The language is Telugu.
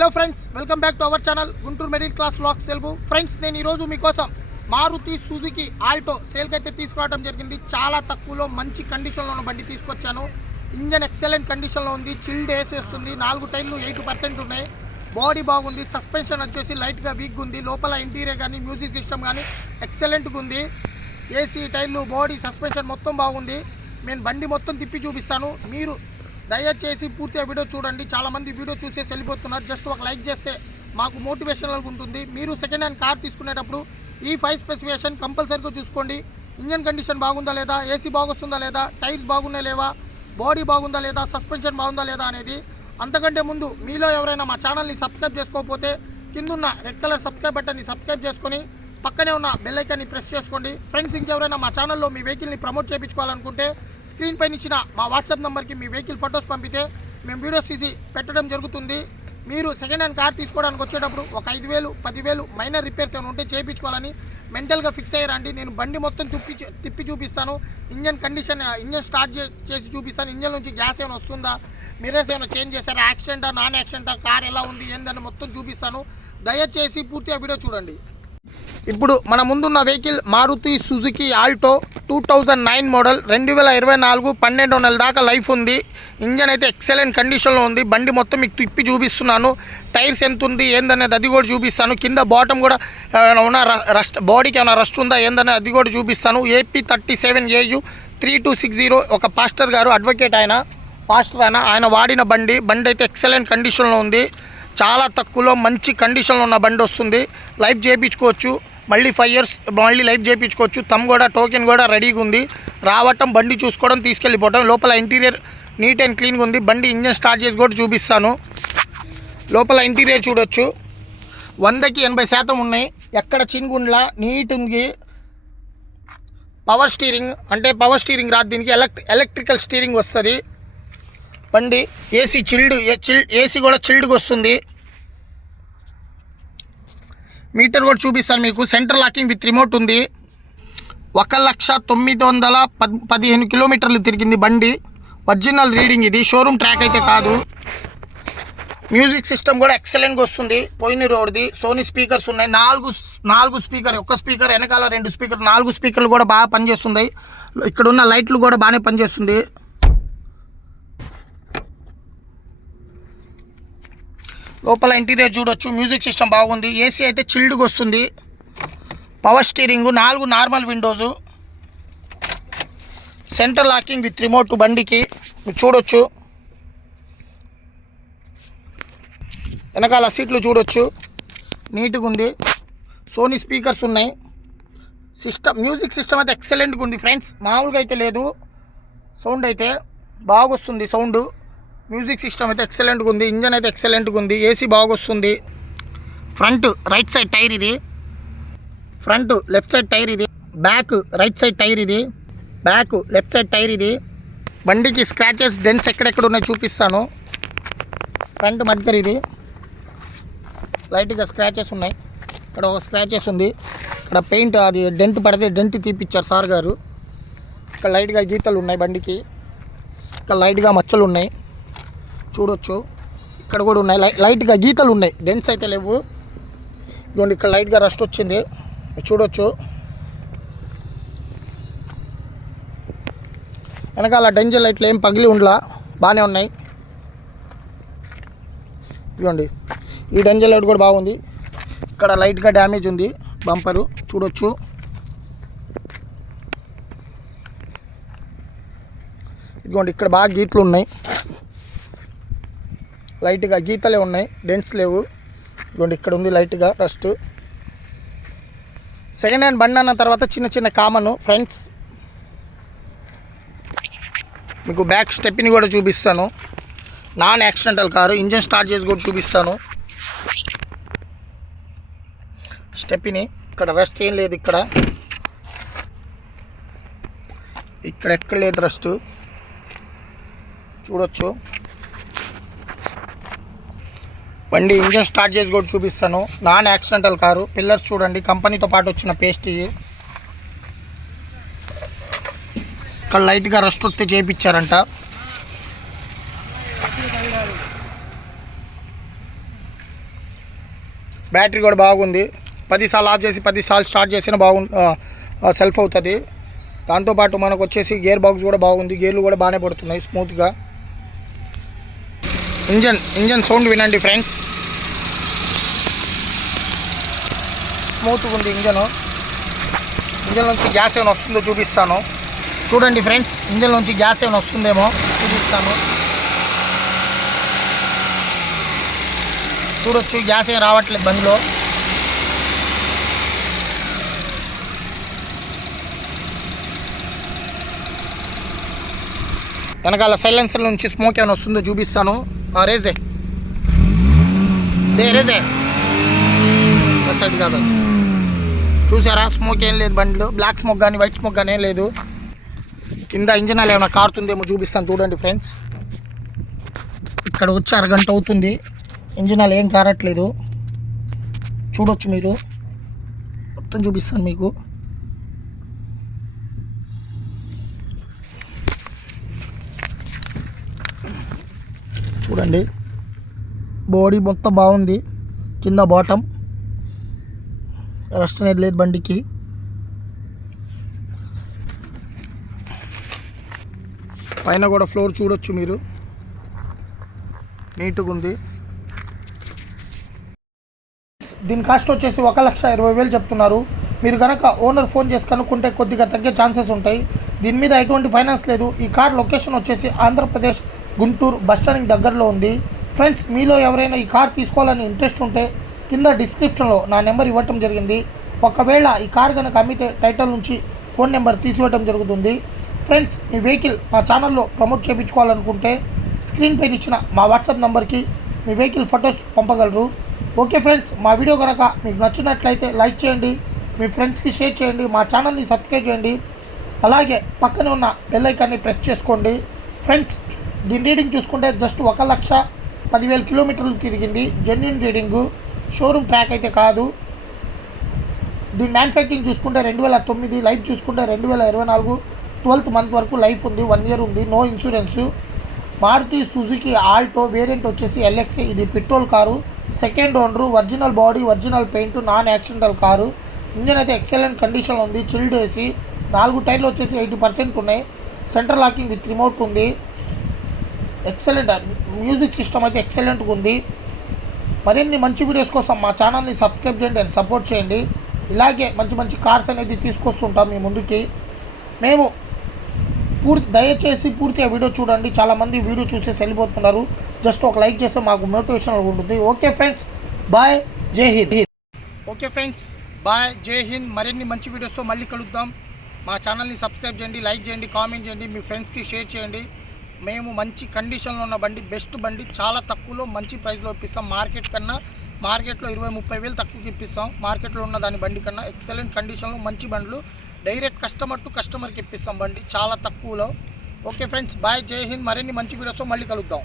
Hello friends, welcome back to our channel Guntur middle class vlogs Telugu. Friends, నేను ఈరోజు మీకోసం మారుతి సుజుకి ఆల్టో సేల్కి అయితే తీసుకురావడం జరిగింది. చాలా తక్కువలో మంచి కండిషన్లో ఉన్న బండి తీసుకొచ్చాను. ఇంజన్ ఎక్సలెంట్ కండిషన్లో ఉంది. చిల్డ్ ఏసీ వస్తుంది. 4 టైర్లు 80% ఉన్నాయి. బాడీ బాగుంది. సస్పెన్షన్ వచ్చేసి లైట్గా వీక్గా ఉంది. లోపల ఇంటీరియర్ కానీ మ్యూజిక్ సిస్టమ్ కానీ ఎక్సలెంట్గా ఉంది. ఏసీ, టైర్లు, బాడీ, సస్పెన్షన్ మొత్తం బాగుంది. నేను బండి మొత్తం తిప్పి చూపిస్తాను. మీరు దయచేసి పూర్తిగా వీడియో చూడండి. చాలామంది వీడియో చూసేసి వెళ్ళిపోతున్నారు. జస్ట్ ఒక లైక్ చేస్తే మాకు మోటివేషనల్గా ఉంటుంది. మీరు సెకండ్ హ్యాండ్ కార్ తీసుకునేటప్పుడు ఈ 5 స్పెసిఫికేషన్ కంపల్సరీగా చూసుకోండి. ఇంజన్ కండిషన్ బాగుందా లేదా, ఏసీ బాగొస్తుందా లేదా, టైర్స్ బాగున్నాయి లేవా, బాడీ బాగుందా లేదా, సస్పెన్షన్ బాగుందా లేదా అనేది. అంతకంటే ముందు మీలో ఎవరైనా మా ఛానల్ని సబ్స్క్రైబ్ చేసుకోకపోతే కిందున్న రెడ్ కలర్ సబ్స్క్రైబ్ బటన్ని సబ్స్క్రైబ్ చేసుకొని పక్కనే ఉన్న బెల్ ఐకాన్ని ప్రెస్ చేసుకోండి. ఫ్రెండ్స్, ఇంకెవరైనా మా ఛానల్లో మీ వెహికల్ని ప్రమోట్ చేయించుకోవాలనుకుంటే స్క్రీన్ పైన ఇచ్చిన మా వాట్సాప్ నెంబర్కి మీ వెహికల్ ఫొటోస్ పంపితే మేము వీడియోస్ తీసి పెట్టడం జరుగుతుంది. మీరు సెకండ్ హ్యాండ్ కార్ తీసుకోవడానికి వచ్చేటప్పుడు ఒక 5,000, 10,000 మైనర్ రిపేర్స్ ఏమైనా ఉంటే చేయించుకోవాలని మెంటల్గా ఫిక్స్ అయ్యారండి. నేను బండి మొత్తం తిప్పి చూపిస్తాను. ఇంజన్ కండిషన్, ఇంజన్ స్టార్ట్ చేసి చూపిస్తాను. ఇంజన్ నుంచి గ్యాస్ ఏమైనా వస్తుందా, మిర్రర్స్ ఏమైనా చేంజ్ చేశారా, యాక్సిడెంటా, నాన్ యాక్సిడెంటా, కార్ ఎలా ఉంది ఏందని మొత్తం చూపిస్తాను. దయచేసి పూర్తిగా వీడియో చూడండి. ఇప్పుడు మన ముందున్న vehicle Maruti Suzuki Alto 2009 model, 2024 12వ నెల దాకా లైఫ్ ఉంది. ఇంజన్ అయితే ఎక్సలెంట్ కండిషన్లో ఉంది. బండి మొత్తం మీకు తిప్పి చూపిస్తున్నాను. టైర్స్ ఎంత ఉంది ఏందనేది అది కూడా చూపిస్తాను. కింద బాటమ్ కూడా ఏమైనా ఉన్న రస్ట్, బాడీకి ఏమైనా రస్ట్ ఉందా ఏందనేది అది కూడా చూపిస్తాను. AP 37AU 3260 ఒక పాస్టర్ గారు, అడ్వకేట్ ఆయన వాడిన బండి అయితే ఎక్సలెంట్ కండిషన్లో ఉంది. చాలా తక్కువలో మంచి కండిషన్లో ఉన్న బండి వస్తుంది. లైఫ్ చేయించుకోవచ్చు. మళ్ళీ 5 years మళ్ళీ లైఫ్ చేయించుకోవచ్చు. తమ్ కూడా టోకెన్ కూడా రెడీగా ఉంది. రావటం, బండి చూసుకోవడం, తీసుకెళ్ళిపోవటం. లోపల ఇంటీరియర్ నీట్ అండ్ క్లీన్గా ఉంది. బండి ఇంజన్ స్టార్ట్ చేసి కూడా చూపిస్తాను. లోపల ఇంటీరియర్ చూడొచ్చు. 100కి 80% ఉన్నాయి. ఎక్కడ చిన్గుండ్లా నీట్ ఉంది. పవర్ స్టీరింగ్ రాదు దీనికి. ఎలక్ట్రికల్ స్టీరింగ్ వస్తుంది. బండి ఏసీ కూడా చిల్డ్గా వస్తుంది. మీటర్ కూడా చూపిస్తాను మీకు. సెంట్రల్ లాకింగ్ విత్ రిమోట్ ఉంది. 1,915 కిలోమీటర్లు తిరిగింది బండి. ఒరిజినల్ రీడింగ్ ఇది, షోరూమ్ ట్రాక్ అయితే కాదు. మ్యూజిక్ సిస్టమ్ కూడా ఎక్సలెంట్గా వస్తుంది. పోయిన రోడ్ది. సోనీ స్పీకర్స్ ఉన్నాయి. 4 స్పీకర్, ఒక స్పీకర్ వెనకాల 2 స్పీకర్, 4 స్పీకర్లు కూడా బాగా పనిచేస్తున్నాయి. ఇక్కడ ఉన్న లైట్లు కూడా బాగానే పనిచేస్తుంది. లోపల ఇంటీరియర్ చూడొచ్చు. మ్యూజిక్ సిస్టమ్ బాగుంది. ఏసీ అయితే చిల్డ్గా వస్తుంది. Power steering, 4 normal windows, central locking with remote బండికి చూడొచ్చు. వెనకాల సీట్లు చూడొచ్చు, నీట్గా ఉంది. సోనీ స్పీకర్స్ ఉన్నాయి. మ్యూజిక్ సిస్టమ్ అయితే ఎక్సలెంట్గా ఉంది ఫ్రెండ్స్. మామూలుగా అయితే లేదు. సౌండ్ అయితే బాగా వస్తుంది. మ్యూజిక్ సిస్టమ్ అయితే ఎక్సలెంట్గా ఉంది. ఇంజన్ అయితే ఎక్సలెంట్గా ఉంది. ఏసీ బాగా వస్తుంది. ఫ్రంట్ రైట్ సైడ్ టైర్ ఇది. ఫ్రంట్ లెఫ్ట్ సైడ్ టైర్ ఇది. బ్యాక్ రైట్ సైడ్ టైర్ ఇది. బ్యాక్ లెఫ్ట్ సైడ్ టైర్ ఇది. బండికి స్క్రాచెస్, డెంట్స్ ఎక్కడెక్కడ ఉన్నాయో చూపిస్తాను. ఫ్రంట్ మధ్య ఇది లైట్గా స్క్రాచెస్ ఉన్నాయి. ఇక్కడ ఒక స్క్రాచెస్ ఉంది. ఇక్కడ పెయింట్ అది డెంట్ పడితే డెంట్ తీపిచ్చారు సార్ గారు. ఇక్కడ లైట్గా గీతలు ఉన్నాయి బండికి. ఇక్కడ లైట్గా మచ్చలు ఉన్నాయి చూడొచ్చు. ఇక్కడ కూడా ఉన్నాయి లైట్గా గీతలు ఉన్నాయి. డెంట్స్ అయితే లేవు. ఇదిగోండి, ఇక్కడ లైట్గా రస్ట్ వచ్చింది చూడొచ్చు. వెనకాల డెంజర్ లైట్లు ఏం పగిలి ఉండలా, బాగానే ఉన్నాయి. ఇదిగోండి, ఈ డెంజర్ లైట్ కూడా బాగుంది. ఇక్కడ లైట్గా డ్యామేజ్ ఉంది బంపరు చూడొచ్చు. ఇదిగోండి, ఇక్కడ బాగా గీతలు ఉన్నాయి. లైట్గా గీతలే ఉన్నాయి, డెంట్స్ లేవు. ఇదిగోండి, ఇక్కడ ఉంది లైట్గా రస్ట్. సెకండ్ హ్యాండ్ బండి అన్న తర్వాత చిన్న కామన్ ఫ్రెండ్స్. మీకు బ్యాక్ స్టెప్ని కూడా చూపిస్తాను. Non accidental car. Engine start చేసి కూడా చూపిస్తాను. స్టెప్ని ఇక్కడ రస్ట్ ఏం లేదు. ఇక్కడ ఎక్కడ లేదు రస్ట్ చూడొచ్చు. బండి ఇంజన్ స్టార్ట్ చేసి కూడా చూపిస్తాను. Non accidental car. పిల్లర్స్ చూడండి, కంపెనీతో పాటు వచ్చిన పేస్ట్. ఇక్కడ లైట్గా రస్ట్ వస్తే చేయించారంట. బ్యాటరీ కూడా బాగుంది. 10 సార్లు ఆఫ్ చేసి 10 సార్లు స్టార్ట్ చేసినా సెల్ఫ్ అవుతుంది. దాంతోపాటు మనకు వచ్చేసి గేర్ బాక్స్ కూడా బాగుంది. గేర్లు కూడా బాగానే పడుతున్నాయి స్మూత్గా. ఇంజన్ సౌండ్ వినండి ఫ్రెండ్స్, స్మూత్గా ఉంది ఇంజన్ నుంచి గ్యాస్ ఏమైనా వస్తుందో చూపిస్తాను. చూడండి ఫ్రెండ్స్, ఇంజన్ నుంచి గ్యాస్ ఏమైనా వస్తుందేమో చూపిస్తాను. చూడొచ్చు, గ్యాస్ ఏం రావట్లేదు బండిలో. వెనకాల సైలెన్సర్ నుంచి స్మోక్ ఏమైనా వస్తుందో చూపిస్తాను. రేజే సైడ్ కాదు, చూసారా? స్మోక్ ఏం లేదు బండిలో, బ్లాక్ స్మోక్ కానీ వైట్ స్మోక్ కానీ ఏం లేదు. కింద ఇంజన్ ఆయిల్ ఏమైనా కారుతుందేమో చూపిస్తాను. చూడండి ఫ్రెండ్స్, ఇక్కడ వచ్చి అరగంట అవుతుంది, ఇంజన్ ఆయిల్ ఏం కారట్లేదు. చూడొచ్చు మీరు, మొత్తం చూపిస్తాను మీకు. చూడండి, బాడీ మొత్తం బాగుంది, కింద బాటమ్ రస్ట్ అనేది లేదు బండికి. పైన కూడా ఫ్లోర్ చూడొచ్చు మీరు, నీట్గా ఉంది. దీని కాస్ట్ వచ్చేసి 1,20,000 చెప్తున్నారు. మీరు కనుక ఓనర్ ఫోన్ చేసి కనుక్కుంటే కొద్దిగా తగ్గే ఛాన్సెస్ ఉంటాయి. దీని మీద ఎటువంటి ఫైనాన్స్ లేదు. ఈ కార్ లొకేషన్ వచ్చేసి ఆంధ్రప్రదేశ్ గుంటూరు బస్టాండ్కి దగ్గరలో ఉంది. ఫ్రెండ్స్, మీలో ఎవరైనా ఈ కార్ తీసుకోవాలని ఇంట్రెస్ట్ ఉంటే కింద డిస్క్రిప్షన్లో నా నెంబర్ ఇవ్వటం జరిగింది. ఒకవేళ ఈ కార్ కనుక అమ్మితే టైటిల్ నుంచి ఫోన్ నెంబర్ తీసివ్వటం జరుగుతుంది. ఫ్రెండ్స్, మీ వెహికల్ మా ఛానల్లో ప్రమోట్ చేయించుకోవాలనుకుంటే స్క్రీన్ పైన ఇచ్చిన మా వాట్సాప్ నెంబర్కి మీ వెహికల్ ఫొటోస్ పంపగలరు. ఓకే ఫ్రెండ్స్, మా వీడియో కనుక మీకు నచ్చినట్లయితే లైక్ చేయండి, మీ ఫ్రెండ్స్కి షేర్ చేయండి, మా ఛానల్ని సబ్స్క్రైబ్ చేయండి, అలాగే పక్కనే ఉన్న బెల్ ఐకాన్ని ప్రెస్ చేసుకోండి. ఫ్రెండ్స్, దీని రీడింగ్ చూసుకుంటే జస్ట్ 1,10,000 కిలోమీటర్లు తిరిగింది. జెన్యూన్ రీడింగు, షోరూమ్ ట్రాక్ అయితే కాదు. దీని మ్యానుఫ్యాక్చరింగ్ చూసుకుంటే 2009, లైఫ్ చూసుకుంటే 2024 12th మంత్ వరకు లైఫ్ ఉంది, 1 ఇయర్ ఉంది, no insurance. Maruti Suzuki Alto variant వచ్చేసి ఎల్ఎక్సీ. ఇది petrol car, second owner, original body, original paint, non accidental car. Engine అయితే ఎక్సలెంట్ కండిషన్లో ఉంది, చిల్డ్ ఏసీ. 4 టైర్లు వచ్చేసి 80% ఉన్నాయి. సెంటర్ లాకింగ్ విత్ రిమోట్ ఉంది. ఎక్సలెంట్ మ్యూజిక్ సిస్టమ్ అయితే ఎక్సలెంట్గా ఉంది. మరిన్ని మంచి వీడియోస్ కోసం మా ఛానల్ని సబ్స్క్రైబ్ చేయండి అండ్ సపోర్ట్ చేయండి. ఇలాగే మంచి మంచి కార్స్ అనేది తీసుకొస్తుంటాం మీ ముందుకి. మేము దయచేసి పూర్తిగా వీడియో చూడండి. చాలామంది వీడియో చూసేసి వెళ్ళిపోతున్నారు. జస్ట్ ఒక లైక్ చేస్తే మాకు మోటివేషనల్ ఉంటుంది. ఓకే ఫ్రెండ్స్, బాయ్, జై హింద్. ఓకే ఫ్రెండ్స్, బాయ్, జై హింద్. మరిన్ని మంచి వీడియోస్తో మళ్ళీ కలుద్దాం. మా ఛానల్ని సబ్స్క్రైబ్ చేయండి, లైక్ చేయండి, కామెంట్ చేయండి, మీ ఫ్రెండ్స్కి షేర్ చేయండి. మేము మంచి కండిషన్లో ఉన్న బండి, బెస్ట్ బండి, చాలా తక్కువలో మంచి ప్రైస్లో ఇప్పిస్తాం. మార్కెట్లో 20-30 వేలు తక్కువకి ఇప్పిస్తాం. మార్కెట్లో ఉన్న దాని బండి కన్నా ఎక్సలెంట్ కండిషన్లో మంచి బండ్లు డైరెక్ట్ కస్టమర్ టు కస్టమర్కి ఇప్పిస్తాం బండి చాలా తక్కువలో. ఓకే ఫ్రెండ్స్, బాయ్, జై హింద్. మరిన్ని మంచి వీడియోస్తో మళ్ళీ కలుద్దాం.